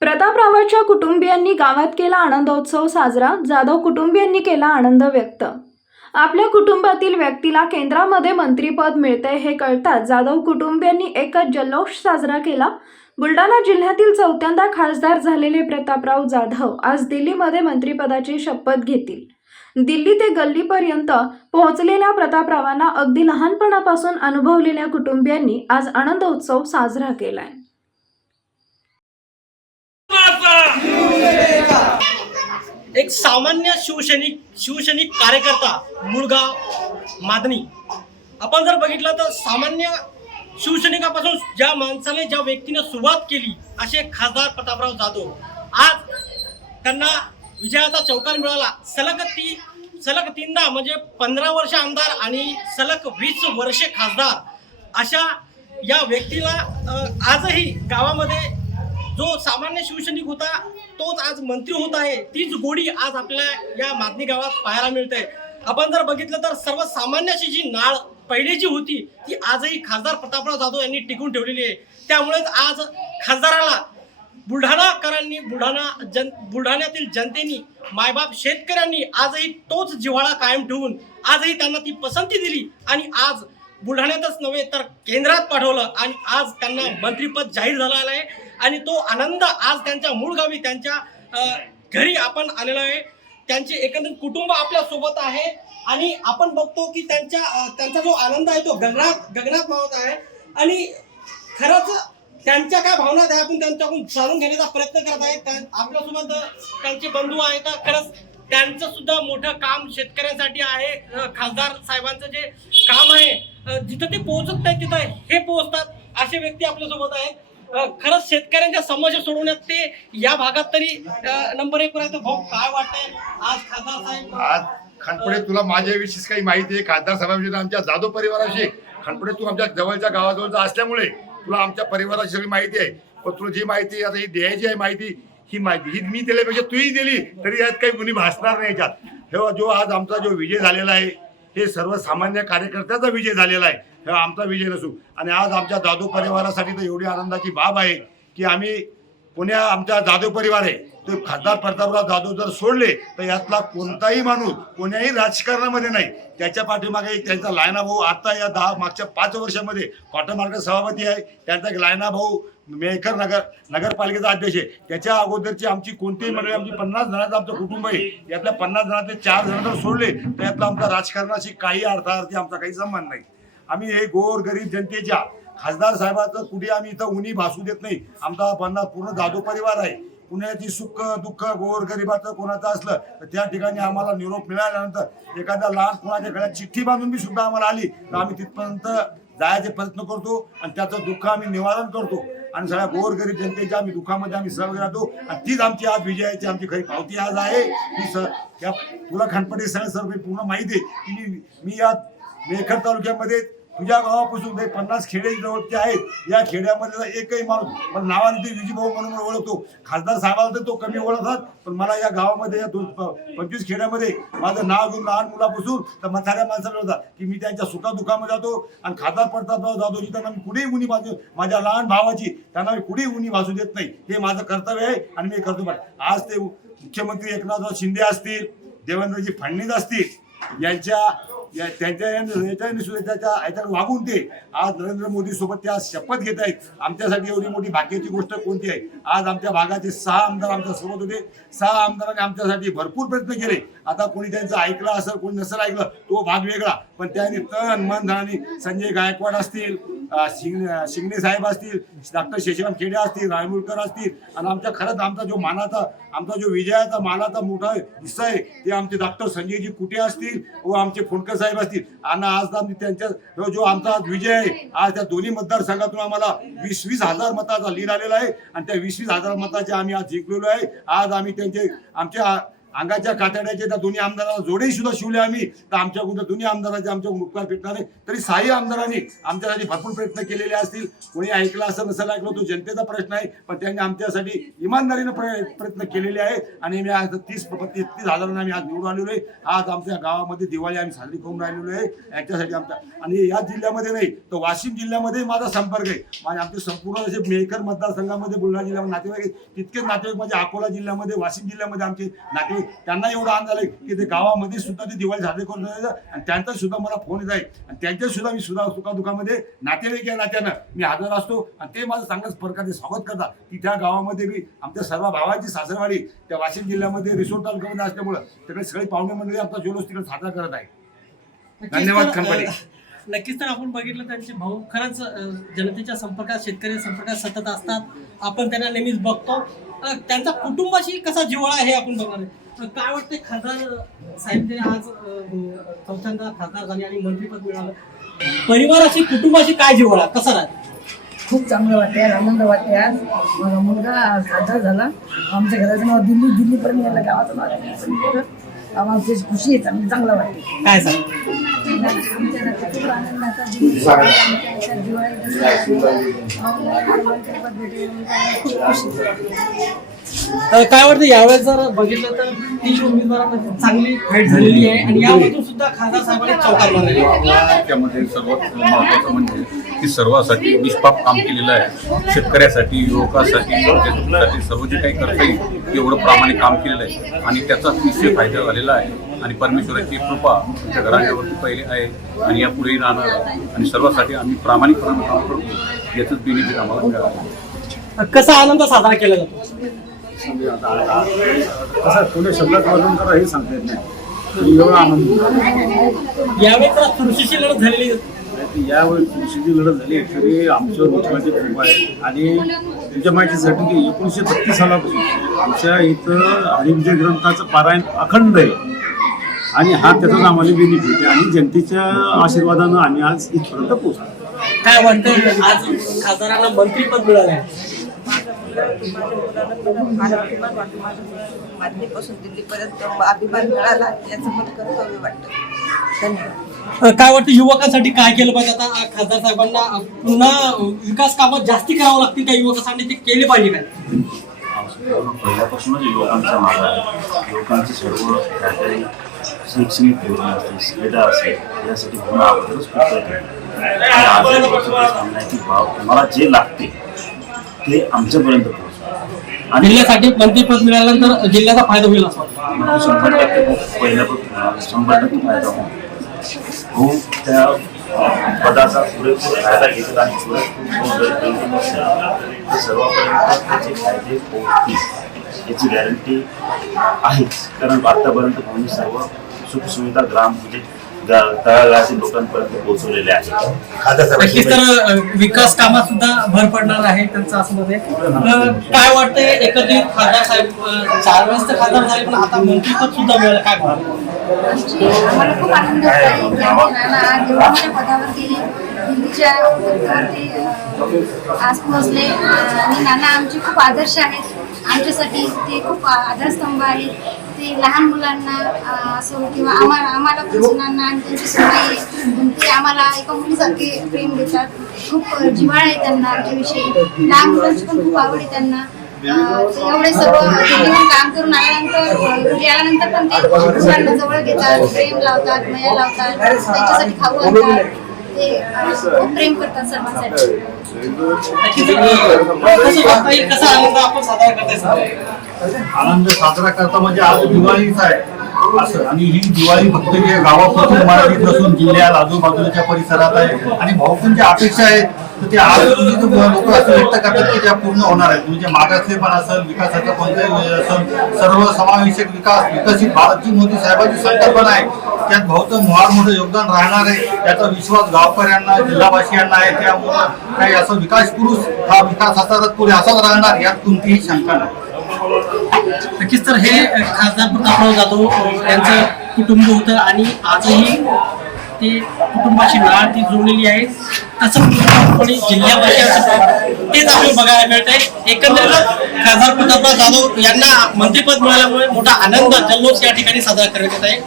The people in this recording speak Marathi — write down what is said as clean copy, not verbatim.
प्रतापरावांच्या कुटुंबियांनी गावात केला आनंदोत्सव साजरा. जाधव कुटुंबियांनी केला आनंद व्यक्त. आपल्या कुटुंबातील व्यक्तीला केंद्रामध्ये मंत्रीपद मिळते हे कळताच जाधव कुटुंबियांनी एकच जल्लोष साजरा केला. बुलढाणा जिल्ह्यातील चौथ्यांदा खासदार झालेले प्रतापराव जाधव आज दिल्लीमध्ये मंत्रिपदाची शपथ घेतील. दिल्ली ते गल्लीपर्यंत पोहोचलेल्या प्रतापरावांना अगदी लहानपणापासून अनुभवलेल्या कुटुंबियांनी आज आनंदोत्सव साजरा केलाय. एक सामान्य शिवसैनिक कार्यकर्ता, मुळगाव, मादनी. आपण जर बघितलं तर सामान्य शिवसैनिकापासून ज्या माणसाने, ज्या व्यक्तीने सुरुवात केली असे खासदार प्रतापराव जाधव आज त्यांना विजयाचा चौकार मिळाला. सलग तीनदा म्हणजे 15 वर्ष आमदार आणि सलग 20 वर्षे खासदार अशा या व्यक्तीला आजही गावामध्ये जो सामान्य शिवसैनिक होता तोच आज मंत्री होत आहे. तीच गोडी आज आपल्या या मादनी गावात पाहायला मिळते. आपण जर बघितलं तर सर्वसामान्याची जी नाळ पहिली जी होती ती आजही खासदार प्रतापराव जाधव यांनी टिकून ठेवलेली आहे. त्यामुळेच आज खासदाराला बुलढाणाकरांनी, बुलढाण्यातील जनतेने, मायबाप शेतकऱ्यांनी आजही तोच जिव्हाळा कायम ठेवून आजही त्यांना ती पसंती दिली आणि आज बुलढाण्यातच नव्हे तर केंद्रात पाठवलं आणि आज त्यांना मंत्रिपद जाहीर झालेलं आहे. आणि तो आनंद आज त्यांच्या मूळ गावी, त्यांच्या घरी आपण आलेलो आहे. त्यांचे एकंदरीत कुटुंब आपल्या सोबत आहे आणि आपण बघतो की त्यांचा जो आनंद आहे तो गगनात मावत आहे. आणि खरंच त्यांच्या काय भावना आहे आपण त्यांच्याकडून जाणून घेण्याचा प्रयत्न करत आहे. आपल्यासोबत त्यांचे बंधू आहेत. खरंच त्यांचं सुद्धा मोठं काम शेतकऱ्यांसाठी आहे. खासदार साहेबांचं जे काम आहे जिथं ते पोहोचत नाही तिथं हे पोहोचतात असे व्यक्ती आपल्यासोबत आहेत. खरंच शेतकऱ्यांच्या समस्या सोडवण्यात ते या भागात तरी नंबर 1 वर आहे. भाऊ काय वाटतंय आज खासदार साहेब? आज खानपुडे तुला माझ्याविषयी काही माहिती आहे? खासदार साहेबांविषयी, आमच्या जाधव परिवाराशी. खानपुडे तू आमच्या जवळच्या गावाजवळचा असल्यामुळे तुला आमच्या परिवाराची सगळी माहिती आहे. पण तुला जी माहिती आता ही द्यायची आहे माहिती ही मी दिल्यापेक्षा तूही दिली तरी यात काही कुणी भासणार नाही. याच्यात हे जो आज आमचा जो विजय झालेला आहे हे सर्वसामान्य कार्यकर्त्याचा विजय झालेला आहे. हे आमचा विजय नसू. आणि आज आमच्या जाधव परिवारासाठी तर एवढी आनंदाची बाब आहे की आम्ही आमचा जाधव परिवार आहे तो खासदार प्रतापराव जाधव जर सोडले तर यातला कोणताही माणूस कोण्याही राजकारणामध्ये नाही. त्याच्या पाठीमागे त्यांचा लायना भाऊ आता या मागच्या 5 वर्षामध्ये क्वार्टर मार्केट सभापती आहे. त्यांचा एक लायना भाऊ मेहकर नगरपालिकेचा अध्यक्ष आहे. त्याच्या अगोदरची आमची कोणतीही मंडळी, आमची 50 जणांचं आमचं कुटुंब आहे. यातल्या 50 जणांचे 4 जण जर सोडले तर यातला आमचा राजकारणाशी काही अर्थार्थी आमचा काही संबंध नाही. आम्ही हे गोर गरीब जनतेच्या खासदार साहेबाचं कुठे आम्ही इथं उन्ही भासू देत नाही. आमचा पूर्ण जाधव परिवार आहे. कुणाची सुख दुःख गोर गरिबाचं कोणाचं असलं तर त्या ठिकाणी आम्हाला निरोप मिळाल्यानंतर एखाद्या लहान कोणाच्या गळ्यात चिठ्ठी बांधून बी सुद्धा आम्हाला आली तर आम्ही तिथपर्यंत जायचे प्रयत्न करतो आणि त्याचं दुःख आम्ही निवारण करतो आणि सगळ्या गोर गरीब जनतेच्या आम्ही दुःखामध्ये आम्ही सहभागी राहतो. आणि तीच आमची आज विजयाची आमची खरी पावती आज आहे की तुला खानपडे सगळं पूर्ण माहिती आहे की मी या मेखर तालुक्यामध्ये तुझ्या गावापासून काही 50 खेडे जवळचे आहेत. या खेड्यामध्ये एकही माणूस पण नावाने ते विजयभाऊ म्हणून ओळखतो. खासदार साहेबांना तर तो कमी ओळखतात पण मला या गावामध्ये या 25 खेड्यामध्ये माझं नाव घेऊन लहान मुलापासून तर म्हाताऱ्या माणसाला होतात की मी त्यांच्या सुखादुखामध्ये जातो. आणि खासदार प्रतापराव जाधवजी त्यांना मी कुठेही उणी भाजू, माझ्या लहान भावाची त्यांना मी कुठेही उणी भासू देत नाही. हे माझं कर्तव्य आहे आणि मी करतो. आज ते मुख्यमंत्री एकनाथराव शिंदे असतील, देवेंद्रजी फडणवीस असतील, त्यांच्या वागून ते आज नरेंद्र मोदी सोबत त्या शपथ घेत आहेत. आमच्यासाठी एवढी मोठी भाग्याची गोष्ट कोणती आहे? आज आमच्या भागाचे 6 आमदार आमच्या सोबत होते. 6 आमदारांनी आमच्यासाठी भरपूर प्रयत्न केले. आता कोणी त्यांचं ऐकलं असेल, कोणी नसेल ऐकलं तो भाग वेगळा. पण त्यांनी तन मन धनाने संजय गायकवाड असतील, शिंगणे साहेब असतील, डॉक्टर शेषराम खेडे असतील, रायमुलकर असतील आणि आमच्या खरंच आमचा जो विजयाचा मानाचा मोठा हिस्सा आहे ते आमचे डॉक्टर संजयजी कुटे असतील व आमचे फोंडकर साहेब असतील. आणि आज आम्ही त्यांच्या जो आमचा विजय आहे आज त्या दोन्ही मतदारसंघातून आम्हाला 20-20 हजार मताचा लीड आलेला आहे आणि त्या 20-20 हजार मताचे आम्ही आज जिंकलेलो आहे. आज आम्ही आमच्या अंगाच्या कातड्याचे त्या दोन्ही आमदारांना जोडे सुद्धा शिवले आम्ही, तर आमच्याकडून दोन्ही आमदारांचे आमच्याकडून उपकार पेटणार आहे. तरी 6 आमदारांनी आमच्यासाठी भरपूर प्रयत्न केलेले असतील. कोणी ऐकलं असं नसेल ऐकलं, तो जनतेचा प्रश्न आहे, पण त्यांनी आमच्यासाठी इमानदारीनं प्रयत्न केलेले आहे. आणि मी आज 30 हजारांना आम्ही आज निवडून आलेलो आहे. आज आमच्या गावामध्ये दिवाळी आम्ही साजरी करून राहिलेलो आहे याच्यासाठी आमच्या. आणि या जिल्ह्यामध्ये नाही तर वाशिम जिल्ह्यामध्ये माझा संपर्क आहे. माझे आमचे संपूर्ण असे मेहकर मतदारसंघामध्ये बुलढाणा जिल्ह्यामध्ये नातेवाईक तितकेच नातेवाईक म्हणजे अकोला जिल्ह्यामध्ये वाशिम जिल्ह्यामध्ये आमचे नातेवाईक, त्यांना एवढं आनंद झालंय की ते गावामध्ये सुद्धा ते दिवाळी साजरी करून राहिले. आणि त्यांचा सुद्धा मला फोन येत आहे आणि त्यांच्या सुद्धा मी सुद्धा सुखादुखामध्ये नातेवाईक या नात्यानं मी हजर असतो. आणि ते माझं चांगल्याच प्रकारे स्वागत करतात की त्या गावामध्ये मी आमच्या सर्व भावाची सासरवाडी त्या वाशिम जिल्ह्यामध्ये रिसोर्ट तालुक्यामध्ये असल्यामुळं तिकडे सगळी पाहुणे मंडळी आमचा जल्लोष तिकडे साजरा करत आहे. धन्यवाद खंपाटे. नक्कीच. तर आपण बघितलं त्यांचे भाऊ खरंच जनतेच्या संपर्कात, शेतकऱ्यांच्या संपर्कात सतत असतात. आपण त्यांना नेहमीच बघतो. त्यांचा कुटुंबाशी कसा जिव्हाळा आहे आपण बघणार आहे. काय वाटतंय खासदार साहेब ते आज चौथ्यांदा खासदार झाले आणि मंत्रिपद मिळालं, परिवाराशी कुटुंबाशी काय जिव्हाळा कसा राहतो? खूप चांगलं वाटते, आनंद वाटते. आज माझा मुलगा खासदार झाला. आमच्या घराचं नाव दिल्लीपर्यंत याला गावाचं नाव आहे. आम्हाला त्याची खुशी आहे, चांगलं वाटते. काय सांग आमच्या घरात खूप आनंदाचा दिवस आहे. आमच्या दिवाळी खूप खुशी. काय वाटतं यावेळेस जर बघितलं तर 3 उमेदवारांमध्ये चांगली फाईट झालेली आहे आणि यामधून सुद्धा खासदार साहेबांनी चौकार मारलेली आहे. त्यामध्ये सर्वात महत्त्वाचं म्हणजे की सर्वांसाठी निष्पाप काम केलेलं आहे. शेतकऱ्यासाठी, युवकासाठी, साठी सर्व जे काही करता येईल एवढं प्रामाणिक काम केलेलं आहे आणि त्याचा निश्चित फायदा झालेला आहे. आणि परमेश्वराची कृपा आमच्या घराच्यावरती पहिले आहे आणि यापुढेही राहणार आहे. आणि सर्वांसाठी आम्ही प्रामाणिकपणानं काम करतो, याचंच बेनिफिट आम्हाला मिळालं. कसा आनंद साजरा केला जातो? कसं थोडे शब्दात वर्णन करा हे सांगता येत नाही. एवढा आनंद यावेळेस तर चुरशीची लढत झालेली यावेळी तुळशीची लढत झाली तरी आमच्यावर विश्वाची कृपा आहे. आणि तुमच्या माहितीसाठी की 1932 सालापासून आमच्या इथं हरिविजय ग्रंथाचं पारायण अखंड आहे आणि हा त्याचाच आम्हाला बेनिफिट आहे. आणि जनतेच्या आशीर्वादानं आम्ही आज इथपर्यंत पोहोचलो. काय वाटतं आज खासदारांना मंत्रीपद मिळालं आहे? माध्यमापासून दिल्लीपर्यंत अभिमान मिळाला याचं मला कर्तव्य वाटतं. धन्यवाद. काय वाटतं युवकांसाठी काय केलं पाहिजे? आता खासदार साहेबांना पुन्हा विकास कामं जास्ती करावं लागतील त्या युवकांसाठी, ते केले पाहिजे काय? पहिल्यापासूनच युवकांचा माग आहे. युवकांचे सर्व काही शैक्षणिक धोरण असतील, क्रीडा असेल, यासाठी पुन्हा अगोदरच प्रयत्न केला. आणि आजही मला जे लागते ते आमच्यापर्यंत पोहोचलं. आणि जिल्ह्यासाठी मंत्रीपद मिळाल्यानंतर जिल्ह्याचा फायदा होईल असं वाटतं. 100% पहिल्यापासून 100% फायदा होऊन त्या पदाचा पुरेपूर फायदा घेतला आणि पुरेपूर सर्वांपर्यंत त्याचे फायदे पोहोचतील याची गॅरंटी आहेच. कारण आतापर्यंत आम्ही सर्व सुखसुविधा ग्राम म्हणजे तळागाळातील लोकांपर्यंत पोहोचवलेले आहेत. नक्कीच. तर विकास कामात सुद्धा भर पडणार आहे त्यांचं असं मत आहे. काय वाटतंय एकत्रित खासदार साहेब 4 वेळेस तर खासदार झाले पण आता मंत्रीपद सुद्धा मिळालं, काय आम्हाला खूप आनंद होत आहे की आमचे नाना आज एवढ्या मोठ्या पदावर गेले, दिल्लीच्या पदावरती आज पोहोचले. आणि नाना आमचे खूप आदर्श आहेत. आमच्यासाठी ते खूप आधारस्तंभ आहेत. ते लहान मुलांना असो किंवा आम्हाला पण सुनांना आणि त्यांची सुनाई ते आम्हाला एका मुलीसारखे प्रेम देतात. खूप जिव्हाळा आहे त्यांना आमच्याविषयी. लहान मुलांची पण खूप आवड आहे त्यांना. एवढे सर्व दिल्लीहून काम करून आल्यानंतर पण ते मुलांना जवळ घेतात, प्रेम लावतात, मया लावतात, त्यांच्यासाठी खाऊ आणतात. ते खूप प्रेम करतात सर्वांसाठी. कसा आनंद आपण साजरा करताय? आनंद साजरा करता म्हणजे आज दिवाळीच आहे असं. आणि ही दिवाळी फक्त जे गावापासून मराठीत नसून जिल्ह्यात आजूबाजूच्या परिसरात आहे. आणि भाऊपून ज्या अपेक्षा आहेत तर ते आज लोक असं व्यक्त करतात की त्या पूर्ण होणार आहेत. म्हणजे मागासलेपण असेल, विकासाचा कोणताही असेल, सर्व समावेशक विकास, विकसित भारत जी मोदी साहेबांची संकल्पना आहे त्यात भाऊचं मोठं योगदान राहणार आहे. त्याचा विश्वास गावकऱ्यांना, जिल्हावासियांना आहे. त्यामुळं काही असं विकास पुरुष हा विकास हातात पुढे असाच राहणार यात कोणतीही शंका नाही. नक्कीच. तर हे खासदार प्रतापराव जाधव यांचं कुटुंब होतं आणि आजही ते कुटुंबाची नाळ ती जोडलेली आहे. तसं पूर्णपणे जिल्ह्यामध्ये असं तेच आपल्याला बघायला मिळत आहे. एकंदरीत खासदार प्रतापराव जाधव यांना मंत्रिपद मिळाल्यामुळे मोठा आनंद जल्लोष या ठिकाणी साजरा करण्यात येत आहे.